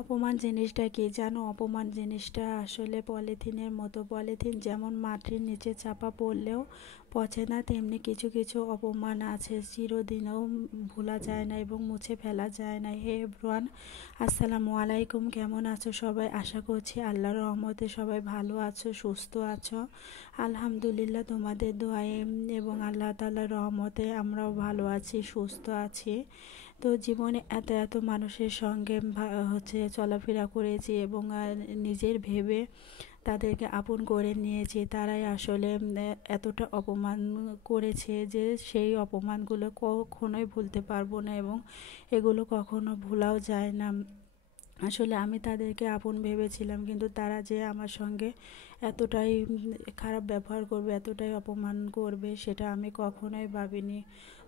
অপমান জিনিসটা কি জানো? অপমান জিনিসটা আসলে পলিথিনের মতো। পলিথিন যেমন মাটির নিচে চাপা পড়লেও পচে না, তেমনি কিছু কিছু অপমান আছে চিরদিনও ভোলা যায় না এবং মুছে ফেলা যায় না। হে এভরিওয়ান, আসসালামু আলাইকুম। কেমন আছো সবাই? আশা করছি আল্লাহর রহমতে সবাই ভালো আছো, সুস্থ আছো। আলহামদুলিল্লাহ, তোমাদের দোয়ায় এবং আল্লাহ তাআলার রহমতে আমরাও ভালো আছি, সুস্থ আছি। তো জীবনে এত এত মানুষের সঙ্গে চলাফেরা করেছি এবং নিজের ভেবে তাদেরকে আপন করে নিয়েছি। তারাই আসলে এতটা অপমান করেছে যে সেই অপমানগুলো কখনোই ভুলতে পারবো না এবং এগুলো কখনো ভোলাও যায় না। আসলে আমি তাদেরকে আপন ভেবেছিলাম, কিন্তু তারা যে আমার সঙ্গে এতটাই খারাপ ব্যবহার করবে, এতটাই অপমান করবে, সেটা আমি কখনোই ভাবিনি।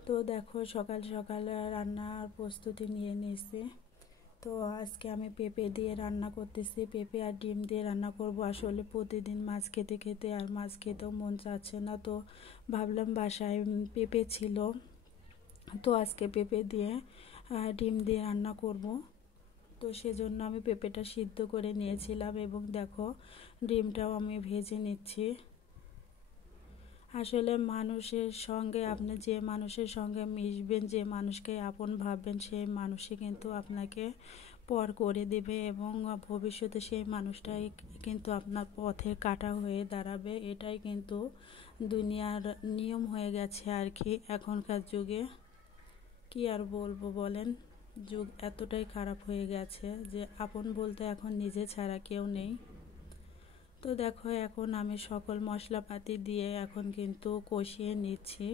তো দেখো, সকাল সকাল রান্নার প্রস্তুতি নিয়ে নিয়েছি। তো আজকে আমি পেঁপে দিয়ে রান্না করতেছি, পেঁপে আর ডিম দিয়ে রান্না করব। আসলে প্রতিদিন মাছ খেতে খেতে আর মাছ খেতেও মন চাচ্ছে না, তো ভাবলাম বাসায় পেঁপে ছিল, তো আজকে পেঁপে দিয়ে ডিম দিয়ে রান্না করব। তো সেজন্য আমি পেঁপেটা সিদ্ধ করে নিয়েছিলাম এবং দেখো, ডিমটাও আমি ভেজে নিচ্ছি। আসলে মানুষের সঙ্গে আপনি যে মানুষের সঙ্গে মিশবেন, যে মানুষকে আপন ভাববেন, সেই মানুষই কিন্তু আপনাকে পর করে দেবে এবং ভবিষ্যতে সেই মানুষটাই কিন্তু আপনার পথে কাঁটা হয়ে দাঁড়াবে। এটাই কিন্তু দুনিয়ার নিয়ম হয়ে গেছে আর কি এখনকার যুগে। কি আর বলবো বলেন, যুগ এতটাই খারাপ হয়ে গেছে যে আপন বলতে এখন নিজে ছাড়া কেউ নেই। তো দেখো, এখন আমি সকল মশলাপাতি দিয়ে এখন কিন্তু কষিয়ে নিচ্ছি।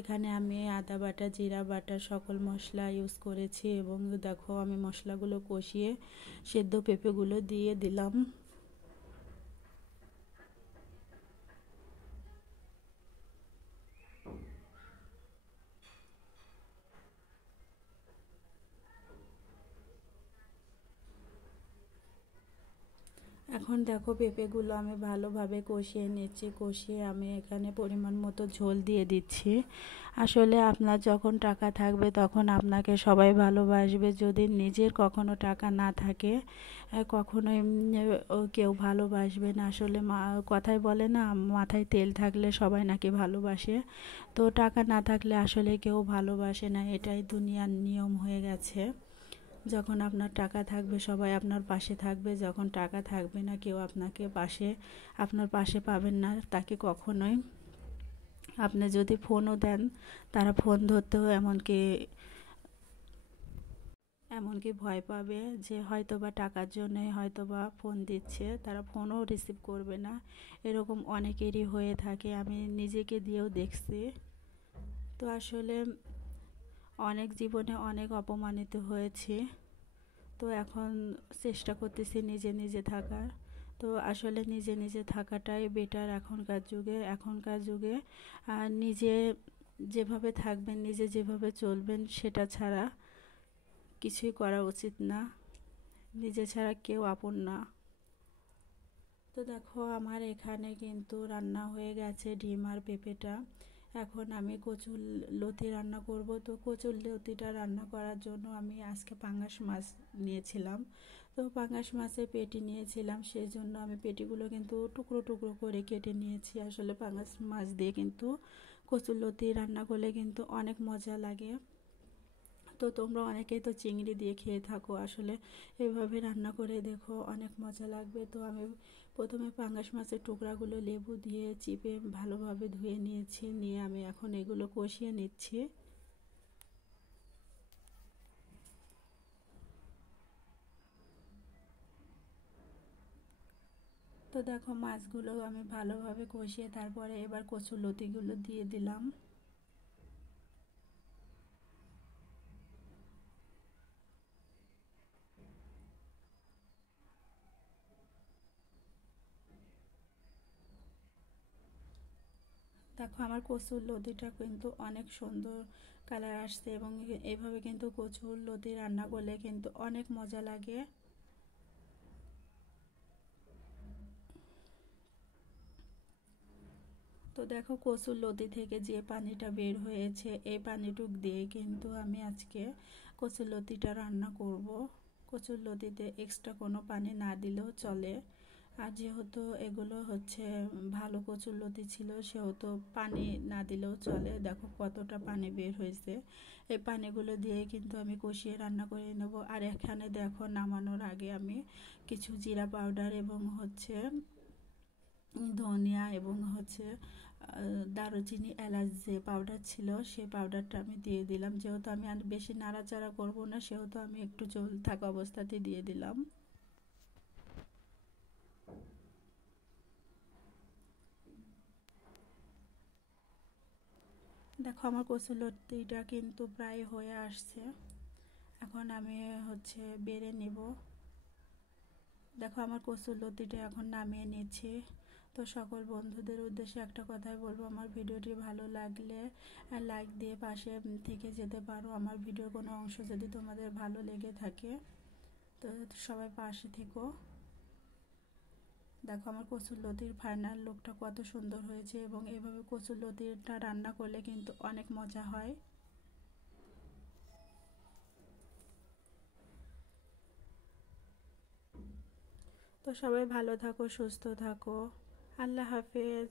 এখানে আমি আদা বাটা, জিরা বাটা সকল মশলা ইউজ করেছি এবং দেখো আমি মশলাগুলো কষিয়ে সেদ্ধ পেঁপেগুলো দিয়ে দিলাম। এখন দেখো, পেঁপেগুলো আমি ভালোভাবে কষিয়ে নিচ্ছি। কষিয়ে আমি এখানে পরিমাণ মতো ঝোল দিয়ে দিচ্ছি। আসলে আপনার যখন টাকা থাকবে তখন আপনাকে সবাই ভালোবাসবে। যদি নিজের কখনো টাকা না থাকে কখনোই কেউ ভালোবাসবে না। আসলে কথায় বলে না, মাথায় তেল থাকলে সবাই নাকি ভালোবাসে। তো টাকা না থাকলে আসলে কেউ ভালোবাসে না, এটাই দুনিয়ার নিয়ম হয়ে গেছে। যখন আপনার টাকা থাকবে সবাই আপনার পাশে থাকবে, যখন টাকা থাকবে না কেউ আপনার পাশে পাবেন না তাকে কখনোই। আপনি যদি ফোনও দেন, তারা ফোন ধরতেও এমনকি ভয় পাবে যে হয়তোবা টাকার জন্যই হয়তোবা ফোন দিচ্ছে, তারা ফোনও রিসিভ করবে না। এরকম অনেকেরই হয়ে থাকে, আমি নিজেকে দিয়েও দেখছি। তো আসলে অনেক জীবনে অনেক অপমানিত হয়েছি। তো এখন চেষ্টা করতেছি নিজে নিজে থাকার। তো আসলে নিজে নিজে থাকাটাই বেটার এখনকার যুগে। আর নিজে যেভাবে থাকবেন, নিজে যেভাবে চলবেন, সেটা ছাড়া কিছুই করা উচিত না। নিজে ছাড়া কেউ আপন না। তো দেখো, আমার এখানে কিন্তু রান্না হয়ে গেছে ডিম আর পেঁপেটা। এখন আমি কচুর লতি রান্না করব। তো কচুর লতিটা রান্না করার জন্য আমি আজকে পাঙ্গাস মাছ নিয়েছিলাম। তো পাঙ্গাস মাছের পেটি নিয়েছিলাম, সেই জন্য আমি পেটিগুলো কিন্তু টুকরো টুকরো করে কেটে নিয়েছি। আসলে পাঙ্গাস মাছ দিয়ে কিন্তু কচুর লতি রান্না করলে কিন্তু অনেক মজা লাগে। তো তোমরা অনেকেই তো চিংড়ি দিয়ে খেয়ে থাকো, আসলে এভাবে রান্না করে দেখো, অনেক মজা লাগবে। তো আমি প্রথমে পাঙ্গাস মাছের টুকরাগুলো লেবু দিয়ে চিপে ভালোভাবে ধুয়ে নিয়েছি, নিয়ে আমি এখন এগুলো কষিয়ে নিচ্ছি। তো দেখো, মাছগুলো আমি ভালোভাবে কষিয়ে তারপরে এবার কচুর লতিগুলো দিয়ে দিলাম। দেখো, আমার কচুর লতিটা কিন্তু অনেক সুন্দর কালার আসছে এবং এইভাবে কিন্তু কচুর লতি রান্না করলে কিন্তু অনেক মজা লাগে। তো দেখো, কচুর লতি থেকে যে পানিটা বের হয়েছে, এই পানিটুক দিয়ে কিন্তু আমি আজকে কচুর লতিটা রান্না করব। কচুরলতিতে এক্সট্রা কোনো পানি না দিলেও চলে। আর যেহেতু এগুলো হচ্ছে ভালো কচুরলতি ছিল, সেহেতু পানি না দিলেও চলে। দেখো কতটা পানি বের হয়েছে। এই পানিগুলো দিয়ে কিন্তু আমি কষিয়ে রান্না করে নেব। আর এখানে দেখো নামানোর আগে আমি কিছু জিরা পাউডার এবং হচ্ছে ধনিয়া এবং হচ্ছে দারুচিনি এলাচ যে পাউডার ছিল সেই পাউডারটা আমি দিয়ে দিলাম। যেহেতু আমি আর বেশি নাড়াচাড়া করব না, সেহেতু আমি একটু জল থাকা অবস্থাতে দিয়ে দিলাম। দেখো আমার কচুরলতিটা কিন্তু প্রায় হয়ে আসছে। এখন আমি হচ্ছে বেড়ে নেব। দেখো আমার কচুরলতিটা এখন নামিয়ে নিচ্ছি। তো সকল বন্ধুদের উদ্দেশ্যে একটা কথাই বলবো, আমার ভিডিওটি ভালো লাগলে লাইক দিয়ে পাশে থেকে যেতে পারো। আমার ভিডিওর কোনো অংশ যদি তোমাদের ভালো লেগে থাকে তো সবাই পাশে থেকো। দেখো আমার কচুরলতির ফাইনাল লুকটা কত সুন্দর হয়েছে, এবং এভাবে কচুরলতিটা রান্না করলে কিন্তু অনেক মজা হয়। তো সবাই ভালো থাকো, সুস্থ থাকো। আল্লাহ হাফেজ।